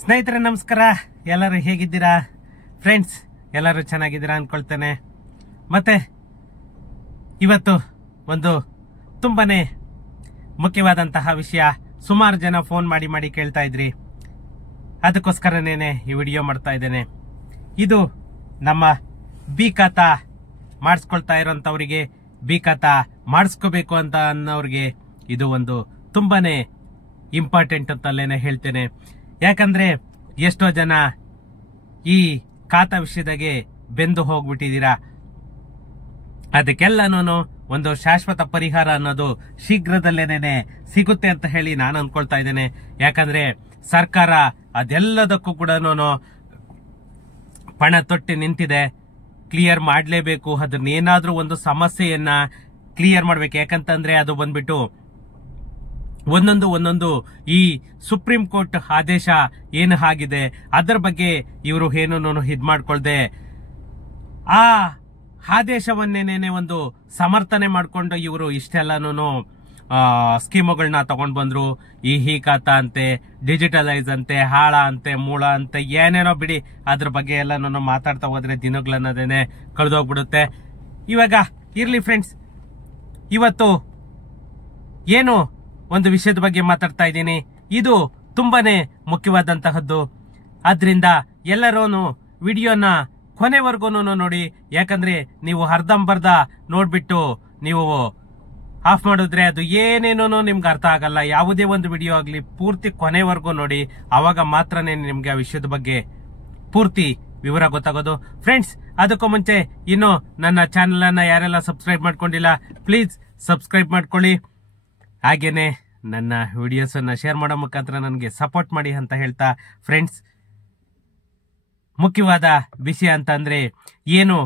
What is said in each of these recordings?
ಸ್ನೇಹಿತರೆ ನಮಸ್ಕಾರ. ಎಲ್ಲರೂ ಹೇಗಿದ್ದೀರಾ ಫ್ರೆಂಡ್ಸ್? ಎಲ್ಲರೂ ಚೆನ್ನಾಗಿದ್ದೀರಾ ಅನ್ಕೊಳ್ತೇನೆ. ಮತ್ತೆ ಇವತ್ತು ಒಂದು ತುಂಬಾನೇ ಮುಖ್ಯವಾದಂತಹ ವಿಷಯ, ಸುಮಾರು ಜನ ಫೋನ್ ಮಾಡಿ ಕೇಳ್ತಾ ಇದ್ರಿ, ಅದಕ್ಕೋಸ್ಕರನೇ ಈ ವಿಡಿಯೋ ಮಾಡ್ತಾ ಇದ್ದೇನೆ. ಇದು ನಮ್ಮ ಬಿ ಖಾತಾ ಮಾಡಿಸ್ಕೊಳ್ತಾ ಇರೋಂಥವ್ರಿಗೆ, ಬಿ ಖಾತಾ ಮಾಡಿಸ್ಕೋಬೇಕು ಅಂತ ಅನ್ನೋರಿಗೆ ಇದು ಒಂದು ತುಂಬಾನೇ ಇಂಪಾರ್ಟೆಂಟ್ ಅಂತಲ್ಲೇನೆ ಹೇಳ್ತೇನೆ. ಯಾಕಂದ್ರೆ ಎಷ್ಟೋ ಜನ ಈ ಖಾತಾ ವಿಷಯದಾಗೆ ಬೆಂದು ಹೋಗ್ಬಿಟ್ಟಿದ್ದೀರಾ. ಅದಕ್ಕೆಲ್ಲನೂ ಒಂದು ಶಾಶ್ವತ ಪರಿಹಾರ ಅನ್ನೋದು ಶೀಘ್ರದಲ್ಲೇನೆ ಸಿಗುತ್ತೆ ಅಂತ ಹೇಳಿ ನಾನು ಅನ್ಕೊಳ್ತಾ ಇದ್ದೇನೆ. ಯಾಕಂದ್ರೆ ಸರ್ಕಾರ ಅದೆಲ್ಲದಕ್ಕೂ ಕೂಡ ಪಣ ತೊಟ್ಟಿ ನಿಂತಿದೆ. ಕ್ಲಿಯರ್ ಮಾಡಲೇಬೇಕು. ಅದನ್ನೇನಾದ್ರೂ ಒಂದು ಸಮಸ್ಯೆಯನ್ನ ಕ್ಲಿಯರ್ ಮಾಡ್ಬೇಕು. ಯಾಕಂತಂದ್ರೆ ಅದು ಬಂದ್ಬಿಟ್ಟು ಒಂದೊಂದು ಈ ಸುಪ್ರೀಂ ಕೋರ್ಟ್ ಆದೇಶ ಏನು ಆಗಿದೆ ಅದರ ಬಗ್ಗೆ ಇವರು ಏನೂ ಇದ್ ಮಾಡ್ಕೊಳ್ದೆ ಆ ಆದೇಶವನ್ನೇನೆ ಒಂದು ಸಮರ್ಥನೆ ಮಾಡ್ಕೊಂಡು ಇವರು ಇಷ್ಟೆಲ್ಲಾನು ಸ್ಕೀಮುಗಳನ್ನ ತಗೊಂಡ್ ಬಂದ್ರು. ಈ ಖಾತಾ ಅಂತೆ, ಡಿಜಿಟಲೈಸ್ ಅಂತೆ, ಹಾಳ ಅಂತೆ, ಮೂಳ ಅಂತೆ, ಏನೇನೋ ಬಿಡಿ, ಅದ್ರ ಬಗ್ಗೆ ಎಲ್ಲಾನು ಮಾತಾಡ್ತಾ ಹೋದ್ರೆ ದಿನಗಳನ್ನದೇನೆ ಕಳೆದೋಗ್ಬಿಡುತ್ತೆ. ಇವಾಗ ಇರ್ಲಿ ಫ್ರೆಂಡ್ಸ್, ಇವತ್ತು ಏನು ಒಂದು ವಿಷಯದ ಬಗ್ಗೆ ಮಾತಾಡ್ತಾ ಇದ್ದೀನಿ. ಇದು ತುಂಬಾನೇ ಮುಖ್ಯವಾದಂತಹದ್ದು. ಆದ್ರಿಂದ ಎಲ್ಲರೂ ವಿಡಿಯೋನ ಕೊನೆವರೆಗೂ ನೋಡಿ. ಯಾಕಂದ್ರೆ ನೀವು ಅರ್ಧಂಬರ್ಧ ನೋಡ್ಬಿಟ್ಟು ನೀವು ಆಫ್ ಮಾಡಿದ್ರೆ ಅದು ಏನೇನೋ ನಿಮ್ಗೆ ಅರ್ಥ ಆಗಲ್ಲ. ಯಾವುದೇ ಒಂದು ವಿಡಿಯೋ ಆಗ್ಲಿ ಪೂರ್ತಿ ಕೊನೆವರೆಗೂ ನೋಡಿ, ಅವಾಗ ಮಾತ್ರನೇ ನಿಮ್ಗೆ ಆ ವಿಷಯದ ಬಗ್ಗೆ ಪೂರ್ತಿ ವಿವರ ಗೊತ್ತಾಗೋದು. ಫ್ರೆಂಡ್ಸ್, ಅದಕ್ಕೂ ಮುಂಚೆ ಇನ್ನು ನನ್ನ ಚಾನೆಲ್ ಅನ್ನ ಯಾರೆಲ್ಲ ಸಬ್ಸ್ಕ್ರೈಬ್ ಮಾಡ್ಕೊಂಡಿಲ್ಲ, ಪ್ಲೀಸ್ ಸಬ್ಸ್ಕ್ರೈಬ್ ಮಾಡ್ಕೊಳ್ಳಿ. ಹಾಗೇನೆ ನನ್ನ ವಿಡಿಯೋಸ್ ಅನ್ನ ಶೇರ್ ಮಾಡೋ ಮುಖಾಂತರ ನನಗೆ ಸಪೋರ್ಟ್ ಮಾಡಿ ಅಂತ ಹೇಳ್ತಾ, ಫ್ರೆಂಡ್ಸ್, ಮುಖ್ಯವಾದ ವಿಷಯ ಅಂತ ಅಂದ್ರೆ ಏನು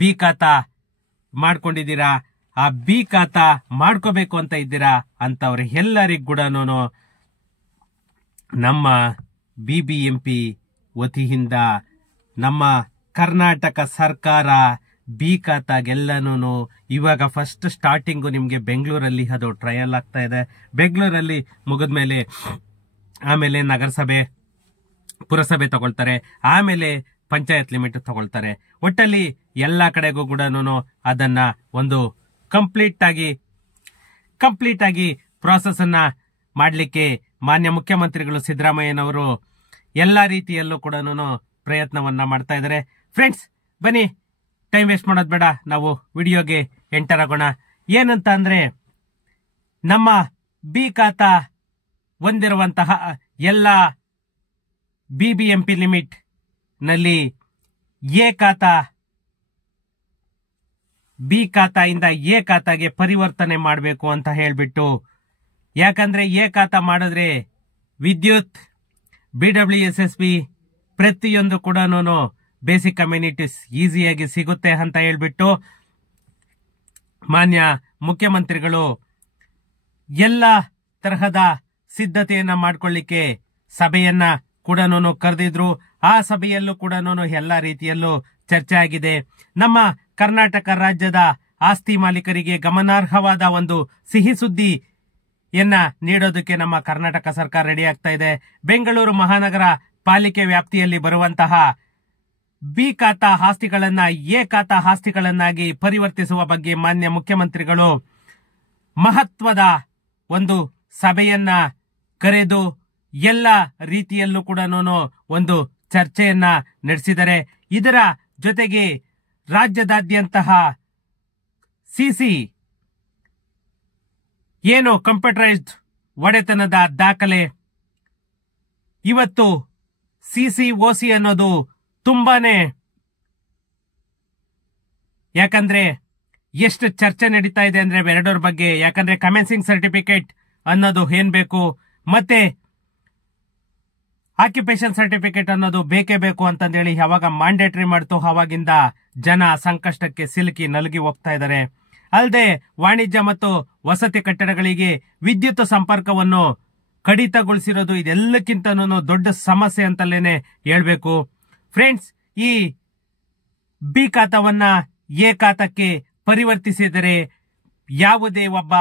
ಬಿ ಖಾತಾ ಮಾಡ್ಕೊಂಡಿದ್ದೀರಾ, ಆ ಬಿ ಖಾತಾ ಮಾಡ್ಕೋಬೇಕು ಅಂತ ಇದ್ದೀರಾ ಅಂತವ್ರ ಎಲ್ಲರಿಗೂ ಕೂಡ ನಮ್ಮ BBMP ವತಿಯಿಂದ ನಮ್ಮ ಕರ್ನಾಟಕ ಸರ್ಕಾರ ಬಿ ಖಾತಾಗೆಲ್ಲನೂ ಇವಾಗ ಫಸ್ಟ್ ಸ್ಟಾರ್ಟಿಂಗು ನಿಮ್ಗೆ ಬೆಂಗಳೂರಲ್ಲಿ ಅದು ಟ್ರಯಲ್ ಆಗ್ತಾ ಇದೆ. ಬೆಂಗಳೂರಲ್ಲಿ ಮುಗಿದ್ಮೇಲೆ ಆಮೇಲೆ ನಗರಸಭೆ, ಪುರಸಭೆ ತಗೊಳ್ತಾರೆ, ಆಮೇಲೆ ಪಂಚಾಯತ್ ಲಿಮಿಟ್ ತಗೊಳ್ತಾರೆ. ಒಟ್ಟಲ್ಲಿ ಎಲ್ಲಾ ಕಡೆಗೂ ಕೂಡ ಅದನ್ನ ಒಂದು ಕಂಪ್ಲೀಟ್ ಆಗಿ ಪ್ರಾಸೆಸ್ ಅನ್ನ ಮಾಡ್ಲಿಕ್ಕೆ ಮಾನ್ಯ ಮುಖ್ಯಮಂತ್ರಿಗಳು ಸಿದ್ದರಾಮಯ್ಯನವರು ಎಲ್ಲಾ ರೀತಿಯಲ್ಲೂ ಕೂಡ ಪ್ರಯತ್ನವನ್ನ ಮಾಡ್ತಾ ಇದ್ದಾರೆ. ಫ್ರೆಂಡ್ಸ್, ಬನ್ನಿ, ಟೈಮ್ ವೇಸ್ಟ್ ಮಾಡೋದು ಬೇಡ, ನಾವು ವಿಡಿಯೋಗೆ ಎಂಟರ್ ಆಗೋಣ. ಏನಂತ ಅಂದ್ರೆ, ನಮ್ಮ ಬಿ ಖಾತಾ ಹೊಂದಿರುವಂತಹ ಎಲ್ಲ BBMP ಲಿಮಿಟ್ ನಲ್ಲಿ ಬಿ ಖಾತಾಯಿಂದ ಎ ಖಾತಾಗೆ ಪರಿವರ್ತನೆ ಮಾಡಬೇಕು ಅಂತ ಹೇಳ್ಬಿಟ್ಟು. ಯಾಕಂದ್ರೆ ಎ ಖಾತಾ ಮಾಡಿದ್ರೆ ವಿದ್ಯುತ್, BWSSB ಪ್ರತಿಯೊಂದು ಕೂಡ ಬೇಸಿಕ್ ಕಮ್ಯುನಿಟೀಸ್ ಈಸಿಯಾಗಿ ಸಿಗುತ್ತೆ ಅಂತ ಹೇಳ್ಬಿಟ್ಟು ಮಾನ್ಯ ಮುಖ್ಯಮಂತ್ರಿಗಳು ಎಲ್ಲ ತರಹದ ಸಿದ್ಧತೆಯನ್ನ ಮಾಡ್ಕೊಳ್ಳಿಕ್ಕೆ ಸಭೆಯನ್ನ ಕೂಡ ಕರೆದಿದ್ರು. ಆ ಸಭೆಯಲ್ಲೂ ಕೂಡ ಎಲ್ಲ ರೀತಿಯಲ್ಲೂ ಚರ್ಚೆ ಆಗಿದೆ. ನಮ್ಮ ಕರ್ನಾಟಕ ರಾಜ್ಯದ ಆಸ್ತಿ ಮಾಲೀಕರಿಗೆ ಗಮನಾರ್ಹವಾದ ಒಂದು ಸಿಹಿ ಸುದ್ದಿಯನ್ನ ನೀಡೋದಕ್ಕೆ ನಮ್ಮ ಕರ್ನಾಟಕ ಸರ್ಕಾರ ರೆಡಿ ಆಗ್ತಾ ಇದೆ. ಬೆಂಗಳೂರು ಮಹಾನಗರ ಪಾಲಿಕೆ ವ್ಯಾಪ್ತಿಯಲ್ಲಿ ಬರುವಂತಹ ಬಿ ಖಾತಾ ಆಸ್ತಿಗಳನ್ನ ಎ ಖಾತಾ ಆಸ್ತಿಗಳನ್ನಾಗಿ ಪರಿವರ್ತಿಸುವ ಬಗ್ಗೆ ಮಾನ್ಯ ಮುಖ್ಯಮಂತ್ರಿಗಳು ಮಹತ್ವದ ಒಂದು ಸಭೆಯನ್ನ ಕರೆದು ಎಲ್ಲ ರೀತಿಯಲ್ಲೂ ಕೂಡ ಒಂದು ಚರ್ಚೆಯನ್ನ ನಡೆಸಿದರೆ. ಇದರ ಜೊತೆಗೆ ರಾಜ್ಯದಾದ್ಯಂತಹ ಸಿಸಿ ಏನು ಕಂಪ್ಯೂಟರೈಸ್ಡ್ ಒಡೆತನದ ದಾಖಲೆ, ಇವತ್ತು CCOC ಅನ್ನೋದು ತುಂಬಾನೇ, ಯಾಕಂದ್ರೆ ಎಷ್ಟು ಚರ್ಚೆ ನಡೀತಾ ಇದೆ ಅಂದ್ರೆ ಎರಡರ ಬಗ್ಗೆ. ಯಾಕಂದ್ರೆ ಕಮೆನ್ಸಿಂಗ್ ಸರ್ಟಿಫಿಕೇಟ್ ಅನ್ನೋದು ಏನ್ ಬೇಕು, ಮತ್ತೆ ಆಕ್ಯುಪೇಷನ್ ಸರ್ಟಿಫಿಕೇಟ್ ಅನ್ನೋದು ಬೇಕೇ ಬೇಕು ಅಂತಂದೇಳಿ ಯಾವಾಗ ಮ್ಯಾಂಡೇಟರಿ ಮಾಡ್ತು, ಅವಾಗಿಂದ ಜನ ಸಂಕಷ್ಟಕ್ಕೆ ಸಿಲುಕಿ ನಲುಗಿ ಹೋಗ್ತಾ ಇದ್ದಾರೆ. ಅಲ್ಲದೆ ವಾಣಿಜ್ಯ ಮತ್ತು ವಸತಿ ಕಟ್ಟಡಗಳಿಗೆ ವಿದ್ಯುತ್ ಸಂಪರ್ಕವನ್ನು ಕಡಿತಗೊಳಿಸಿರೋದು ಇದೆಲ್ಲಕ್ಕಿಂತನೂ ದೊಡ್ಡ ಸಮಸ್ಯೆ ಅಂತಲೇನೆ ಹೇಳ್ಬೇಕು. ಫ್ರೆಂಡ್ಸ್, ಈ ಬಿ ಖಾತಾವನ್ನ ಎ ಖಾತಾಕ್ಕೆ ಪರಿವರ್ತಿಸಿದರೆ ಯಾವುದೇ ಒಬ್ಬ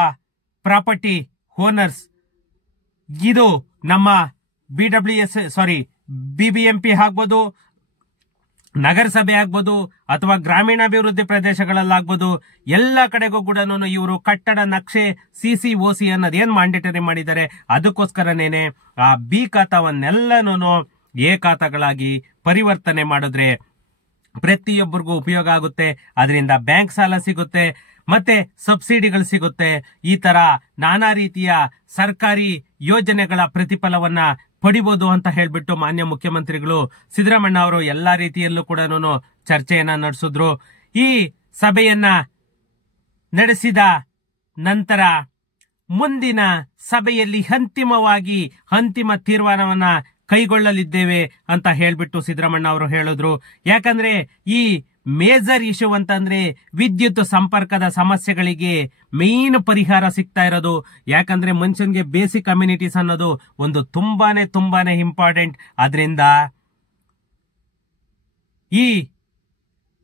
ಪ್ರಾಪರ್ಟಿ ಓನರ್ಸ್, ಇದು ನಮ್ಮ BBMP ಆಗ್ಬೋದು, ನಗರಸಭೆ ಆಗ್ಬೋದು, ಅಥವಾ ಗ್ರಾಮೀಣಾಭಿವೃದ್ಧಿ ಪ್ರದೇಶಗಳಲ್ಲಾಗ್ಬೋದು, ಎಲ್ಲ ಕಡೆಗೂ ಕೂಡ ಇವರು ಕಟ್ಟಡ ನಕ್ಷೆ CCOC ಅನ್ನೋದು ಏನ್ ಮ್ಯಾಂಡೇಟರಿ ಮಾಡಿದ್ದಾರೆ, ಅದಕ್ಕೋಸ್ಕರನೇನೆ ಆ ಬಿ ಖಾತಾವನ್ನೆಲ್ಲನೂ ಎ ಖಾತಾಗಳಾಗಿ ಪರಿವರ್ತನೆ ಮಾಡಿದ್ರೆ ಪ್ರತಿಯೊಬ್ಬರಿಗೂ ಉಪಯೋಗ ಆಗುತ್ತೆ. ಅದರಿಂದ ಬ್ಯಾಂಕ್ ಸಾಲ ಸಿಗುತ್ತೆ, ಮತ್ತೆ ಸಬ್ಸಿಡಿಗಳು ಸಿಗುತ್ತೆ. ಈ ತರ ನಾನಾ ರೀತಿಯ ಸರ್ಕಾರಿ ಯೋಜನೆಗಳ ಪ್ರತಿಫಲವನ್ನ ಪಡಿಬಹುದು ಅಂತ ಹೇಳ್ಬಿಟ್ಟು ಮಾನ್ಯ ಮುಖ್ಯಮಂತ್ರಿಗಳು ಸಿದ್ದರಾಮಣ್ಣ ಅವರು ಎಲ್ಲಾ ರೀತಿಯಲ್ಲೂ ಕೂಡ ಚರ್ಚೆಯನ್ನ ನಡೆಸಿದ್ರು. ಈ ಸಭೆಯನ್ನ ನಡೆಸಿದ ನಂತರ ಮುಂದಿನ ಸಭೆಯಲ್ಲಿ ಅಂತಿಮ ತೀರ್ಮಾನವನ್ನ ಕೈಗೊಳ್ಳಲಿದ್ದೇವೆ ಅಂತ ಹೇಳ್ಬಿಟ್ಟು ಸಿದ್ದರಾಮಣ್ಣ ಅವರು ಹೇಳಿದ್ರು. ಯಾಕಂದ್ರೆ ಈ ಮೇಜರ್ ಇಶ್ಯೂ ಅಂತಂದ್ರೆ ವಿದ್ಯುತ್ ಸಂಪರ್ಕದ ಸಮಸ್ಯೆಗಳಿಗೆ ಮೇನ್ ಪರಿಹಾರ ಸಿಗ್ತಾ ಇರೋದು. ಯಾಕಂದ್ರೆ ಮನುಷ್ಯನ್ಗೆ ಬೇಸಿಕ್ ಕಮ್ಯುನಿಟೀಸ್ ಅನ್ನೋದು ಒಂದು ತುಂಬಾನೇ ಇಂಪಾರ್ಟೆಂಟ್. ಅದರಿಂದ ಈ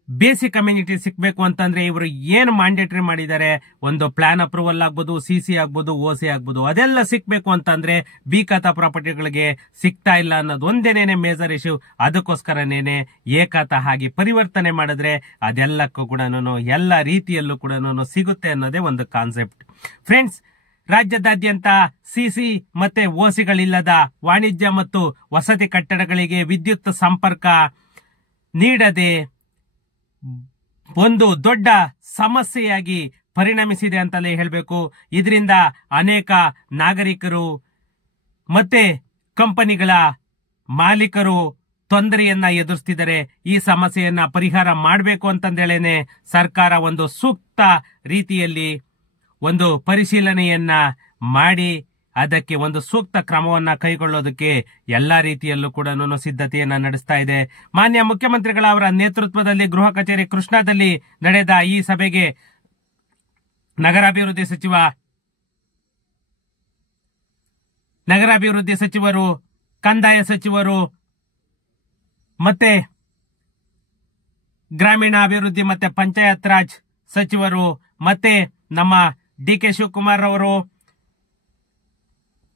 ಬೇಸಿಕ್ ಕಮ್ಯುನಿಟಿ ಸಿಕ್ಬೇಕು ಅಂತಂದ್ರೆ ಇವರು ಏನು ಮ್ಯಾಂಡೇಟರಿ ಮಾಡಿದ್ದಾರೆ, ಒಂದು ಪ್ಲಾನ್ ಅಪ್ರೂವಲ್ ಆಗ್ಬೋದು, CC ಆಗ್ಬೋದು, OC ಆಗ್ಬೋದು, ಅದೆಲ್ಲ ಸಿಕ್ಬೇಕು ಅಂತಂದ್ರೆ ಬಿ ಖಾತಾ ಪ್ರಾಪರ್ಟಿಗಳಿಗೆ ಸಿಗ್ತಾ ಇಲ್ಲ ಅನ್ನೋದು ಒಂದೇನೇನೆ ಮೇಜರ್ ಇಶ್ಯೂ. ಅದಕ್ಕೋಸ್ಕರನೇನೆ ಎ ಖಾತಾ ಹಾಗೆ ಪರಿವರ್ತನೆ ಮಾಡಿದ್ರೆ ಅದೆಲ್ಲಕ್ಕೂ ಕೂಡ ಎಲ್ಲ ರೀತಿಯಲ್ಲೂ ಕೂಡ ಸಿಗುತ್ತೆ ಅನ್ನೋದೇ ಒಂದು ಕಾನ್ಸೆಪ್ಟ್. ಫ್ರೆಂಡ್ಸ್, ರಾಜ್ಯದಾದ್ಯಂತ CC ಮತ್ತೆ OCಗಳಿಲ್ಲದ ವಾಣಿಜ್ಯ ಮತ್ತು ವಸತಿ ಕಟ್ಟಡಗಳಿಗೆ ವಿದ್ಯುತ್ ಸಂಪರ್ಕ ನೀಡದೆ ಒಂದು ದೊಡ್ಡ ಸಮಸ್ಯೆಯಾಗಿ ಪರಿಣಮಿಸಿದೆ ಅಂತಲೇ ಹೇಳಬೇಕು. ಇದರಿಂದ ಅನೇಕ ನಾಗರಿಕರು ಮತ್ತೆ ಕಂಪನಿಗಳ ಮಾಲೀಕರು ತೊಂದರೆಯನ್ನ ಎದುರಿಸ್ತಿದ್ದಾರೆ. ಈ ಸಮಸ್ಯೆಯನ್ನ ಪರಿಹಾರ ಮಾಡಬೇಕು ಅಂತಂದೇಳೇನೆ ಸರ್ಕಾರ ಒಂದು ಸೂಕ್ತ ರೀತಿಯಲ್ಲಿ ಒಂದು ಪರಿಶೀಲನೆಯನ್ನ ಮಾಡಿ ಅದಕ್ಕೆ ಒಂದು ಸೂಕ್ತ ಕ್ರಮವನ್ನ ಕೈಗೊಳ್ಳೋದಕ್ಕೆ ಎಲ್ಲಾ ರೀತಿಯಲ್ಲೂ ಕೂಡ ಸಿದ್ಧತೆಯನ್ನ ನಡೆಸ್ತಾ ಇದೆ. ಮಾನ್ಯ ಮುಖ್ಯಮಂತ್ರಿಗಳ ಅವರ ನೇತೃತ್ವದಲ್ಲಿ ಗೃಹ ಕಚೇರಿ ಕೃಷ್ಣಾದಲ್ಲಿ ನಡೆದ ಈ ಸಭೆಗೆ ನಗರಾಭಿವೃದ್ಧಿ ಸಚಿವರು, ಕಂದಾಯ ಸಚಿವರು, ಮತ್ತೆ ಗ್ರಾಮೀಣಾಭಿವೃದ್ಧಿ ಮತ್ತೆ ಪಂಚಾಯತ್ ರಾಜ್ ಸಚಿವರು, ಮತ್ತೆ ನಮ್ಮ DK ಶಿವಕುಮಾರ್ ಅವರು,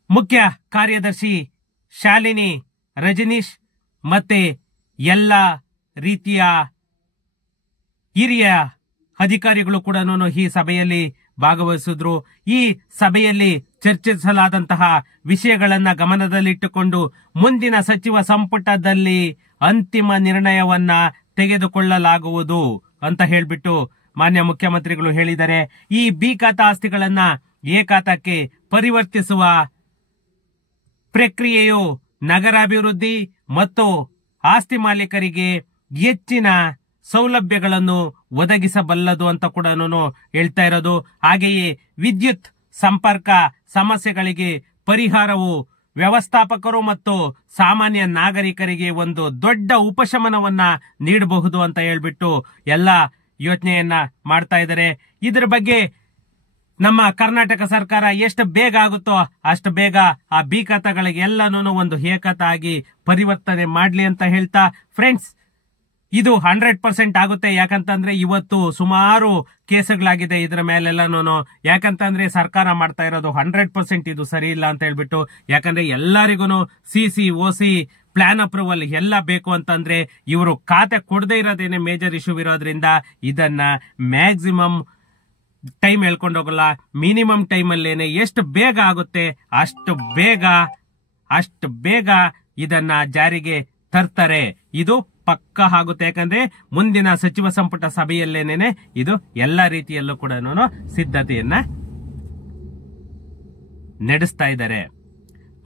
ಮುಖ್ಯ ಕಾರ್ಯದರ್ಶಿ ಶಾಲಿನಿ, ರಜನೀಶ್ ಮತ್ತೆ ಎಲ್ಲ ರೀತಿಯ ಹಿರಿಯ ಅಧಿಕಾರಿಗಳು ಕೂಡ ಈ ಸಭೆಯಲ್ಲಿ ಭಾಗವಹಿಸಿದ್ರು. ಈ ಸಭೆಯಲ್ಲಿ ಚರ್ಚಿಸಲಾದಂತಹ ವಿಷಯಗಳನ್ನ ಗಮನದಲ್ಲಿಟ್ಟುಕೊಂಡು ಮುಂದಿನ ಸಚಿವ ಸಂಪುಟದಲ್ಲಿ ಅಂತಿಮ ನಿರ್ಣಯವನ್ನ ತೆಗೆದುಕೊಳ್ಳಲಾಗುವುದು ಅಂತ ಹೇಳ್ಬಿಟ್ಟು ಮಾನ್ಯ ಮುಖ್ಯಮಂತ್ರಿಗಳು ಹೇಳಿದ್ದಾರೆ. ಈ ಬಿ ಖಾತಾ ಆಸ್ತಿಗಳನ್ನ ಎ ಖಾತಾಕ್ಕೆ ಪರಿವರ್ತಿಸುವ ಪ್ರಕ್ರಿಯೆಯು ನಗರಾಭಿವೃದ್ಧಿ ಮತ್ತು ಆಸ್ತಿ ಮಾಲೀಕರಿಗೆ ಹೆಚ್ಚಿನ ಸೌಲಭ್ಯಗಳನ್ನು ಒದಗಿಸಬಲ್ಲದು ಅಂತ ಕೂಡ ಹೇಳ್ತಾ ಇರೋದು. ಹಾಗೆಯೇ ವಿದ್ಯುತ್ ಸಂಪರ್ಕ ಸಮಸ್ಯೆಗಳಿಗೆ ಪರಿಹಾರವು ವ್ಯವಸ್ಥಾಪಕರು ಮತ್ತು ಸಾಮಾನ್ಯ ನಾಗರಿಕರಿಗೆ ಒಂದು ದೊಡ್ಡ ಉಪಶಮನವನ್ನ ನೀಡಬಹುದು ಅಂತ ಹೇಳ್ಬಿಟ್ಟು ಎಲ್ಲ ಯೋಚನೆಯನ್ನ ಮಾಡ್ತಾ ಇದ್ದಾರೆ. ಇದರ ಬಗ್ಗೆ ನಮ್ಮ ಕರ್ನಾಟಕ ಸರ್ಕಾರ ಎಷ್ಟು ಬೇಗ ಆಗುತ್ತೋ ಅಷ್ಟು ಬೇಗ ಆ ಬಿ ಖಾತಾಗಳಿಗೆ ಎಲ್ಲನೂ ಒಂದು ಎ ಖಾತಾ ಆಗಿ ಪರಿವರ್ತನೆ ಮಾಡ್ಲಿ ಅಂತ ಹೇಳ್ತಾ, ಫ್ರೆಂಡ್ಸ್, ಇದು 100% ಆಗುತ್ತೆ. ಯಾಕಂತಂದ್ರೆ ಇವತ್ತು ಸುಮಾರು ಕೇಸುಗಳಾಗಿದೆ ಇದರ ಮೇಲೆಲ್ಲನೂ. ಯಾಕಂತಂದ್ರೆ ಸರ್ಕಾರ ಮಾಡ್ತಾ ಇರೋದು 100% ಇದು ಸರಿ ಇಲ್ಲ ಅಂತ ಹೇಳ್ಬಿಟ್ಟು. ಯಾಕಂದ್ರೆ ಎಲ್ಲರಿಗೂ CC OC ಪ್ಲಾನ್ ಅಪ್ರೂವಲ್ ಎಲ್ಲ ಬೇಕು ಅಂತಂದ್ರೆ ಇವರು ಖಾತೆ ಕೊಡದೇ ಇರೋದೇನೆ ಮೇಜರ್ ಇಶ್ಯೂ ಇರೋದ್ರಿಂದ ಇದನ್ನ ಮ್ಯಾಕ್ಸಿಮಮ್ ಟೈಮ್ ಹೇಳ್ಕೊಂಡು ಹೋಗಲ್ಲ, ಮಿನಿಮಮ್ ಟೈಮ್ ಅಲ್ಲೇನೆ ಎಷ್ಟು ಬೇಗ ಆಗುತ್ತೆ ಅಷ್ಟು ಬೇಗ ಇದನ್ನ ಜಾರಿಗೆ ತರ್ತಾರೆ. ಇದು ಪಕ್ಕ ಆಗುತ್ತೆ. ಯಾಕಂದ್ರೆ ಮುಂದಿನ ಸಚಿವ ಸಂಪುಟ ಸಭೆಯಲ್ಲೇನೆ ಇದು ಎಲ್ಲ ರೀತಿಯಲ್ಲೂ ಕೂಡ ಸಿದ್ಧತೆಯನ್ನ ನಡೆಸ್ತಾ ಇದ್ದಾರೆ.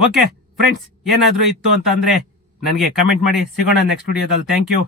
ಓಕೆ ಫ್ರೆಂಡ್ಸ್, ಏನಾದ್ರೂ ಇತ್ತು ಅಂತಂದ್ರೆ ನನಗೆ ಕಮೆಂಟ್ ಮಾಡಿ. ಸಿಗೋಣ ನೆಕ್ಸ್ಟ್ ವಿಡಿಯೋದಲ್ಲಿ. Thank you.